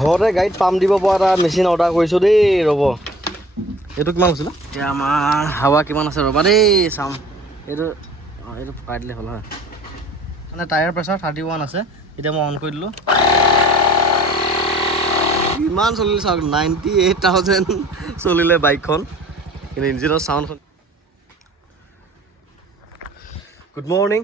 ঘৰতে গাড়ীত পাম্প দিব পৰা এটা মেচিন অৰ্ডাৰ কৰিছোঁ দেই ৰ'ব এইটো কিমান হৈছিলে এতিয়া আমাৰ হাৱা কিমান আছে ৰ'বা দেই চাম এইটো এইটো পকাই দিলে হ'ল হয় মানে টায়াৰ প্ৰেছাৰ 31 আছে এতিয়া মই অন কৰি দিলোঁ ইমান চলিলে চাওক 98,000 চলিলে বাইকখন কিন্তু ইঞ্জিনৰ চাউণ্ডখন গুড মৰ্ণিং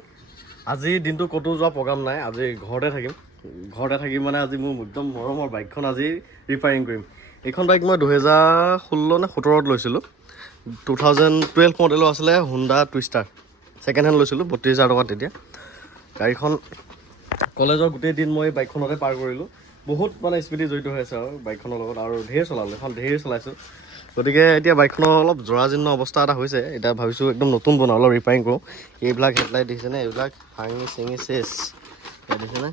আজি দিনটো ক'তো যোৱা প্ৰগ্ৰাম নাই আজি ঘৰতে থাকিম মানে আজি মোৰ একদম মৰমৰ বাইকখন আজি ৰিপেয়াৰিং কৰিম এইখন বাইক মই 2016 নে 17ত লৈছিলোঁ 2012 মডেলৰ আছিলে হুণ্ডা টুইষ্টাৰ ছেকেণ্ড হেণ্ড লৈছিলোঁ 32,000 টকাত তেতিয়া গাড়ীখন কলেজৰ গোটেই দিন মই বাইকখনতে পাৰ কৰিলোঁ বহুত মানে স্মৃতি জড়িত হৈ আছে আৰু বাইকখনৰ লগত আৰু ঢেৰ চলালোঁ এখন ঢেৰ চলাইছোঁ গতিকে এতিয়া বাইকখনৰ অলপ জৰাজীৰ্ণ অৱস্থা এটা হৈছে এতিয়া ভাবিছোঁ একদম নতুন বনাওঁ অলপ ৰিপেয়াৰিং কৰোঁ এইবিলাক হেডলাইট দেখিছেনে এইবিলাক ভাঙি চিঙি চেচ দেখিছেনে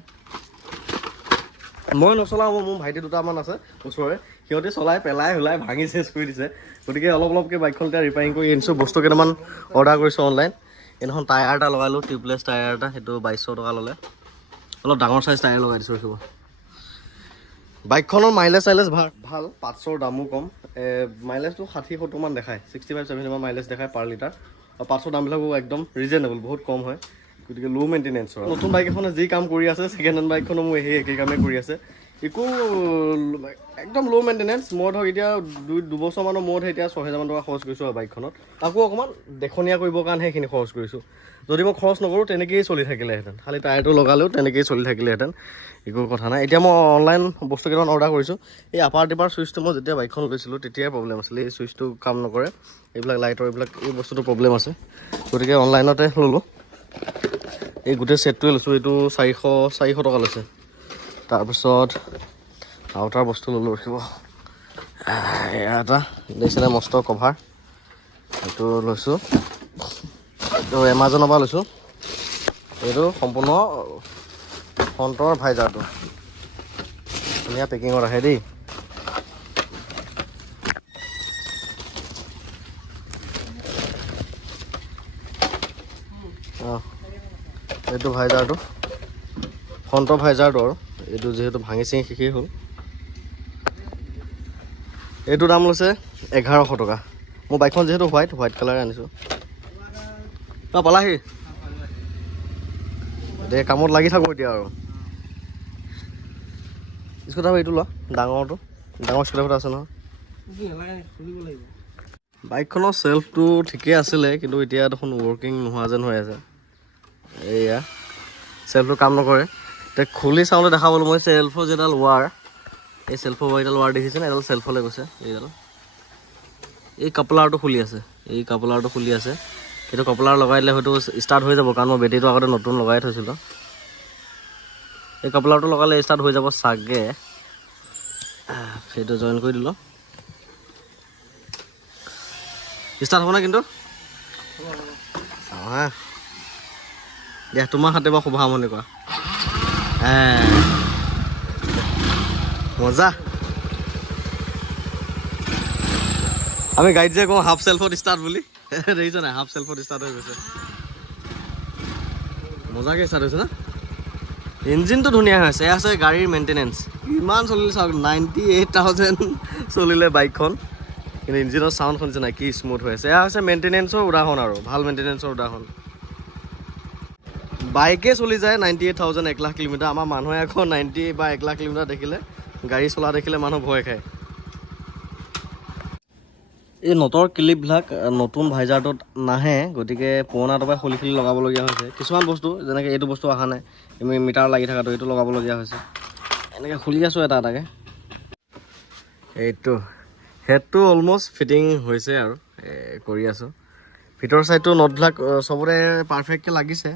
মই নচলাওঁ মোৰ ভাইটি দুটামান আছে ওচৰৰে সিহঁতে চলাই পেলাই ওলাই ভাঙি চেচ কৰি দিছে গতিকে অলপকৈ বাইকখন এতিয়া ৰিপেয়াৰিং কৰি আনিছোঁ বস্তু কেইটামান অৰ্ডাৰ কৰিছোঁ অনলাইন এইখন টায়াৰ এটা লগালোঁ টিউবলেছ টায়াৰ এটা সেইটো 2200 টকা ল'লে অলপ ডাঙৰ চাইজ টায়াৰ লগাই দিছোঁ ৰখিব বাইকখনৰ মাইলেজ ভাল 500ৰ দামো কম মাইলেজটো 60-70 মান দেখায় 65-70 মান মাইলেজ দেখায় পাৰ লিটাৰ আৰু 500 দামবিলাকো একদম ৰিজনেবল বহুত কম হয় গতিকে ল' মেইনটেনেঞ্চৰ নতুন বাইক এখনে যি কাম কৰি আছে ছেকেণ্ড হেণ্ড বাইকখনো মোৰ সেই একেই কামেই কৰি আছে একো একদম ল' মেইনটেনেঞ্চ মই ধৰক এতিয়া 2 বছৰমানৰ মূৰত এতিয়া 6,000 মান টকা খৰচ কৰিছোঁ আৰু বাইকখনত আকৌ অকণমান দেখনীয়া কৰিবৰ কাৰণে সেইখিনি খৰচ কৰিছোঁ যদি মই খৰচ নকৰোঁ তেনেকৈয়ে চলি থাকিলেহেঁতেন খালি টায়াৰটো লগালেও তেনেকৈয়ে চলি থাকিলেহেঁতেন একো কথা নাই এতিয়া মই অনলাইন বস্তু কেইটামান অৰ্ডাৰ কৰিছোঁ এই আপাৰ টিপাৰ চুইচটো মই যেতিয়া বাইকখন লৈছিলোঁ তেতিয়াই প্ৰব্লেম আছিলে এই চুইচটো কাম নকৰে এইবিলাক লাইটৰ এই বস্তুটো প্ৰব্লেম আছে গতিকে অনলাইনতে ল'লোঁ এই গোটেই ছেটটোৱে লৈছোঁ এইটো 400 টকা লৈছে তাৰপিছত আউটাৰ বস্তু ল'লোঁ ৰখিব এয়া এটা দেখিছেনে মস্ত কভাৰ এইটো লৈছোঁ এইটো এমাজনৰ পৰা লৈছোঁ এইটো সম্পূৰ্ণ ফ্ৰণ্টৰ ভাইজাৰটো ধুনীয়া পেকিঙত আহে দেই এইটো ভাইজাৰটো ফ্ৰণ্টৰ ভাইজাৰটো আৰু এইটো যিহেতু ভাঙি চিঙি শেষেই হ'ল এইটো দাম লৈছে 1100 টকা মোৰ বাইকখন যিহেতু হোৱাইট কালাৰ আনিছোঁ পালাহি এতিয়া কামত লাগি থাকোঁ এতিয়া আৰু স্কুটাৰ এইটো লোৱা ডাঙৰ স্কুটাৰ আছে নহয় বাইকখনৰ চেল্ফটো ঠিকেই আছিলে কিন্তু এতিয়া দেখোন ৱৰ্কিং নোহোৱা যেন হৈ আছে এয়া চেল্ফটো কাম নকৰে এতিয়া খুলি চাওঁতে দেখা পালোঁ মই চেল্ফৰ যিডাল ৱাৰ এই চেল্ফৰ এইডাল ৱাৰ দেখিছেনে এডাল চেল্ফলৈ গৈছে এই কাপলাৰটো খুলি আছে এইটো কাপলাৰ লগাই দিলে হয়তো ষ্টাৰ্ট হৈ যাব কাৰণ মই বেটেৰীটো আগতে নতুন লগাই থৈছিলোঁ এই কাপলাৰটো লগালে ষ্টাৰ্ট হৈ যাব চাগে সেইটো জইন কৰি দিলোঁ ষ্টাৰ্ট হ'ব নাই কিন্তু চাওঁ হা দিয়া তোমাৰ হাতে বা শুভাৰম্ভণি কৰা মজা আমি গাড়ীত যে কওঁ হাফ চেল্ফত ষ্টাৰ্ট বুলি দেখিছ নাই হাফ চেল্ফত ষ্টাৰ্ট হৈ গৈছে মজাকৈ ষ্টাৰ্ট হৈছে না ইঞ্জিনটো ধুনীয়া হৈ আছে এয়া আছে গাড়ীৰ মেইনটেনেঞ্চ ইমান চলিলে চাওক 98,000 চলিলে বাইকখন কিন্তু ইঞ্জিনৰ চাউণ্ড শুনিছে নাই কি স্মুথ হৈ আছে এয়া হৈছে মেইনটেনেঞ্চৰ উদাহৰণ আৰু ভাল মেইনটেনেঞ্চৰ উদাহৰণ বাইকে চলি যায় 98,000 1 লাখ কিলোমিটাৰ আমাৰ মানুহে আকৌ 90 বা 1 লাখ কিলোমিটাৰ দেখিলে গাড়ী চলা দেখিলে মানুহ ভয় খায় এই নটৰ ক্লিপবিলাক নতুন ভাইজাৰটোত নাহে গতিকে পুৰণাটোৰ পৰা খুলি লগাবলগীয়া হৈছে কিছুমান বস্তু যেনেকৈ এইটো বস্তু অহা নাই মিটাৰ লাগি থকাটো এইটো লগাবলগীয়া হৈছে এনেকৈ খুলি আছোঁ এটাকৈ এইটো হেডটো অলমষ্ট ফিটিং হৈছে আৰু কৰি আছোঁ ভিতৰৰ ছাইডটো নটবিলাক চবতে পাৰফেক্টকৈ লাগিছে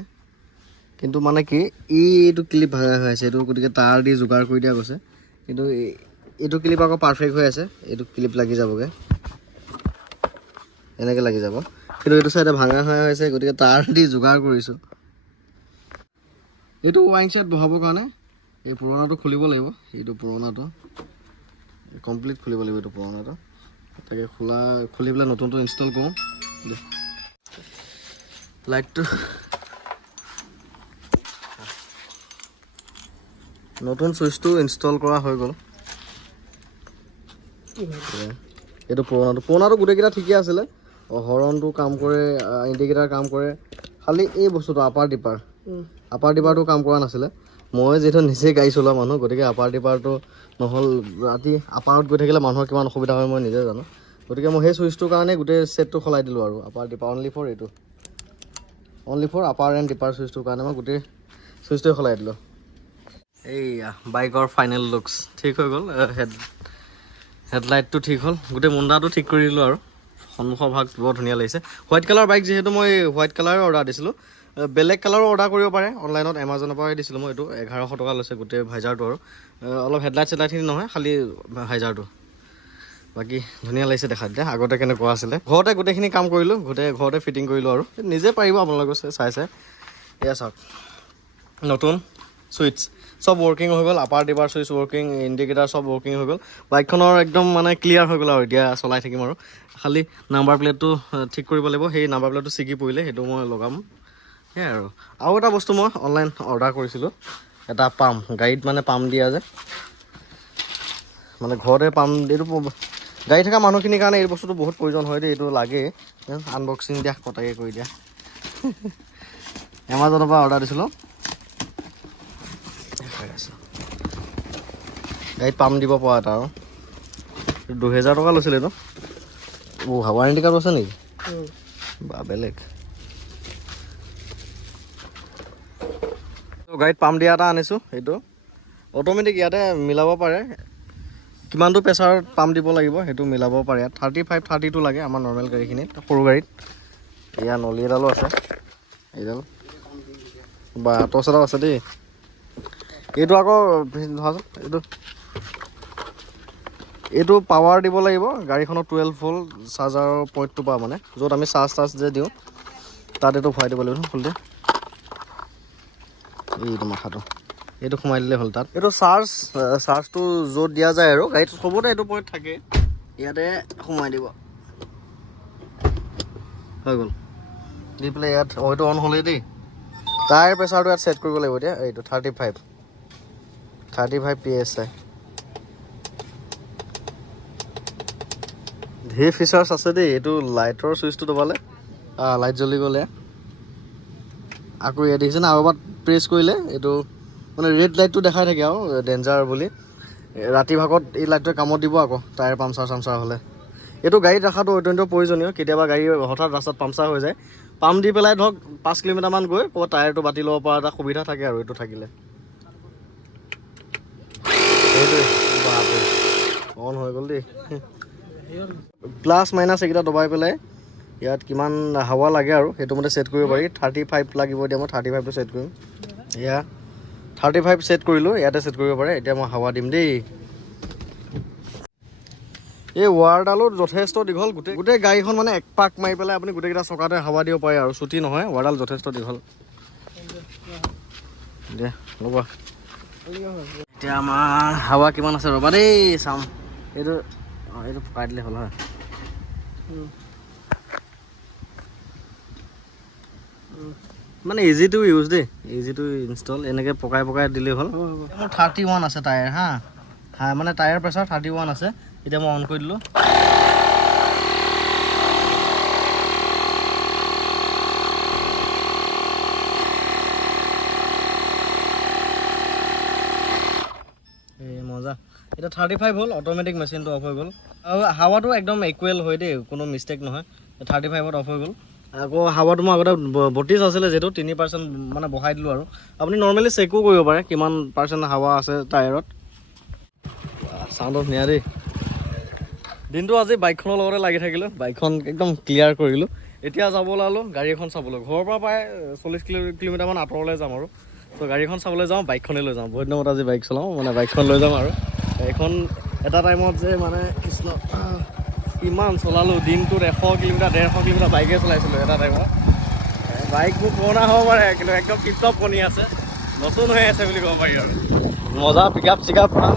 কিন্তু মানে কি এইটো ক্লিপ ভাঙা হৈ আছে এইটো গতিকে তাঁৰ দি যোগাৰ কৰি দিয়া গৈছে কিন্তু এইটো ক্লিপ আকৌ পাৰফেক্ট হৈ আছে এইটো ক্লিপ লাগি যাবগৈ এনেকৈ লাগি যাব কিন্তু এইটো চাইডে ভাঙা হৈ আছে গতিকে তাঁৰ দি যোগাৰ কৰিছোঁ এইটো ৱাইং ছেট বহাবৰ কাৰণে এই পুৰণাটো খুলিব লাগিব এইটো পুৰণাটো কমপ্লিট খুলিব লাগিব এইটো পুৰণাটো তাকে খুলি পেলাই নতুনটো ইনষ্টল কৰোঁ লাইটটো নতুন চুইচটো ইনষ্টল কৰা হৈ গ'ল। এইটো পুৰণাটো গোটেইকেইটা ঠিকে আছিলে। হৰণটো কাম কৰে, ইণ্ডিকেটাৰ কাম কৰে, খালি এই বস্তুটো আপাৰ ডিপাৰটো কাম কৰা নাছিলে। মই যিহেতু নিজে গাড়ী চলোৱা মানুহ, গতিকে আপাৰ ডিপাৰটো নহ'ল, ৰাতি আপাৰত গৈ থাকিলে মানুহৰ কিমান অসুবিধা হয় মই নিজে জানো। গতিকে মই সেই চুইচটোৰ কাৰণে গোটেই ছেটটো সলাই দিলোঁ আৰু upper dipper only for upper and dipper চুইচটোৰ কাৰণে মই গোটেই চুইচটোৱে সলাই দিলোঁ। এইয়া বাইকৰ ফাইনেল লুকছ ঠিক হৈ গ'ল। হেডলাইটটো ঠিক হ'ল, গোটেই মুণ্ডাটো ঠিক কৰি দিলোঁ আৰু সন্মুখৰ ভাগ বৰ ধুনীয়া লাগিছে। হোৱাইট কালাৰ বাইক যিহেতু মই হোৱাইট কালাৰে অৰ্ডাৰ দিছিলোঁ। বেলেগ কালাৰো অৰ্ডাৰ কৰিব পাৰে অনলাইনত, এমাজনৰ পৰাই দিছিলোঁ মই। এইটো 1100 টকা লৈছে গোটেই ভাইজাৰটো আৰু অলপ হেডলাইটখিনি নহয়, খালি ভাইজাৰটো। বাকী ধুনীয়া লাগিছে দেখাত। এতিয়া আগতে কেনেকুৱা আছিলে, ঘৰতে গোটেইখিনি কাম কৰিলোঁ, ঘৰতে ফিটিং কৰিলোঁ আৰু নিজে পাৰিব আপোনালোকে চাই। এয়া চাওক, নতুন চুইচ চব ৱৰ্কিং হৈ গ'ল, আপাৰ ডিপাৰ চুইচ ৱৰ্কিং, ইণ্ডিকেটাৰ চব ৱৰ্কিং হৈ গ'ল। বাইকখনৰ একদম মানে ক্লিয়াৰ হৈ গ'ল আৰু এতিয়া চলাই থাকিম আৰু। খালি নাম্বাৰ প্লেটটো ঠিক কৰিব লাগিব, সেই নাম্বাৰ প্লেটটো ছিগি পৰিলে সেইটো মই লগাম, সেয়াই আৰু এটা বস্তু মই অনলাইন অৰ্ডাৰ কৰিছিলোঁ, এটা পাম্প, গাড়ীত মানে পাম্প দিয়া যে, মানে ঘৰতে পাম্প। এইটো গাড়ী থকা মানুহখিনিৰ কাৰণে এই বস্তুটো বহুত প্ৰয়োজন হয় দেই, এইটো লাগেই। আনবক্সিং দিয়া, কটাকে কৰি দিয়া। এমাজনৰ পৰা অৰ্ডাৰ দিছিলোঁ। গাড়ীত পাম্প দিব পৰা এটা আৰু 2000 টকা লৈছিলে এইটো। ৱাৰেণ্টি কাৰ্ড আছে নেকি? বা বেলেগ। গাড়ীত পাম্প দিয়া এটা আনিছোঁ, এইটো অট'মেটিক ইয়াতে মিলাব পাৰে, কিমানটো প্ৰেছাৰত পাম্প দিব লাগিব সেইটো মিলাব পাৰে। 35, 32 লাগে আমাৰ নৰ্মেল গাড়ীখিনিত, সৰু গাড়ীত। এয়া নলী এডালো আছে, এইডাল বা টচ এডাল আছে দেই। এইটো আকৌ ধৰাচোন, এইটো পাৱাৰ দিব লাগিব গাড়ীখনত 12 ভল্ট চাৰ্জাৰৰ পইণ্টটো পৰা, মানে য'ত আমি চাৰ্জ যে দিওঁ তাত এইটো ভৰাই দিব লাগিব। খুলি এইটো মাথাটো এইটো সোমাই দিলে হ'ল তাত। এইটো চাৰ্জটো য'ত দিয়া যায় আৰু গাড়ীত চবতে এইটো পইণ্ট থাকে, ইয়াতে সোমাই দিব, হৈ গ'ল। দি পেলাই ইয়াত এইটো অন হ'লেই দেই। টায়াৰ প্ৰেছাৰটো ইয়াত ছেট কৰিব লাগিব এতিয়া। এইটো 35 PSI। ধেৰ ফিচাৰ্ছ আছে দেই। এইটো লাইটৰ চুইচটো দবালে লাইট জ্বলি গ'লে আকৌ ইয়াত দেখিছেনে, আৰু এবাৰ প্ৰেছ কৰিলে এইটো মানে ৰেড লাইটটো দেখাই থাকে আৰু ডেঞ্জাৰ বুলি। ৰাতি ভাগত এই লাইটটোৱে কামত দিব আকৌ টায়াৰ পামচাৰ হ'লে। এইটো গাড়ীত ৰখাটো অত্যন্ত প্ৰয়োজনীয়। কেতিয়াবা গাড়ী হঠাৎ ৰাস্তাত পামচাৰ হৈ যায়, পাম্প দি পেলাই ধৰক 5 কিলোমিটাৰমান গৈ ক'ৰবাত টায়াৰটো বাতি ল'ব পৰা এটা সুবিধা থাকে আৰু এইটো থাকিলে। সেইটোৱে অন হৈ গ'ল দেই। প্লাছ মাইনাছ এইকেইটা দবাই পেলাই ইয়াত কিমান হাৱা লাগে আৰু সেইটো মতে ছেট কৰিব পাৰি। 35 লাগিব, এতিয়া মই 35টো ছেট কৰিম। এয়া 35 ছেট কৰিলোঁ, ইয়াতে ছেট কৰিব পাৰে। এতিয়া মই হাৱা দিম দেই। এই ৱাৰডালো যথেষ্ট দীঘল, গোটেই গাড়ীখন মানে এক পাক মাৰি পেলাই আপুনি গোটেইকেইটা চকাতে হাৱা দিব পাৰে আৰু চুটি নহয়, ৱাৰডাল যথেষ্ট দীঘল। দিয়া ৰ'বা, এতিয়া আমাৰ হাৱা কিমান আছে ৰ'বা দেই চাম। এইটো পকাই দিলে হ'ল হয়। মানে ইজি টু ইউজ দেই, ইজি টু ইনষ্টল। এনেকৈ পকাই দিলেই হ'ল। মোৰ 31 আছে টায়াৰ মানে টায়াৰ প্ৰেছাৰ 31 আছে। এতিয়া মই অন কৰি দিলোঁ। মজা। এতিয়া 35 হ'ল, অট'মেটিক মেচিনটো অফ হৈ গ'ল আৰু হাৱাটো একদম ইকুৱেল হয় দেই, কোনো মিষ্টেক নহয়। 35ত অফ হৈ গ'ল। আকৌ হাৱাটো মই আগতে 32 আছিলে, যিহেতু 3% মানে বঢ়াই দিলোঁ আৰু আপুনি নৰ্মেলি চেকো কৰিব পাৰে কিমান % হাৱা আছে টায়াৰত। চাউণ্ডত ধুনীয়া দেই। দিনটো আজি বাইকখনৰ লগতে লাগি থাকিলোঁ, বাইকখন একদম ক্লিয়াৰ কৰিলোঁ। এতিয়া যাব ওলালোঁ গাড়ী এখন চাবলৈ। ঘৰৰ পৰা প্ৰায় 40 কিলোমিটাৰমান আঁতৰলৈ যাম আৰু ত' গাড়ীখন চাবলৈ যাওঁ, বাইকখনেই লৈ যাওঁ। বহুত দিনত আজি বাইক চলাওঁ, মানে বাইকখন লৈ যাম আৰু গাড়ীখন এটা টাইমত যে মানে কৃষ্ণ কিমান চলালোঁ দিনটোত 100 কিলোমিটাৰ 150 কিলোমিটাৰ বাইকে চলাইছিলোঁ এটা টাইমত। বাইকবোৰ পুৰণা হ'ব পাৰে কিন্তু একদম টিপটপ বনি আছে, নতুন হৈ আছে বুলি ক'ব পাৰি আৰু। মজা পিক আপ চিক আপ ভাল।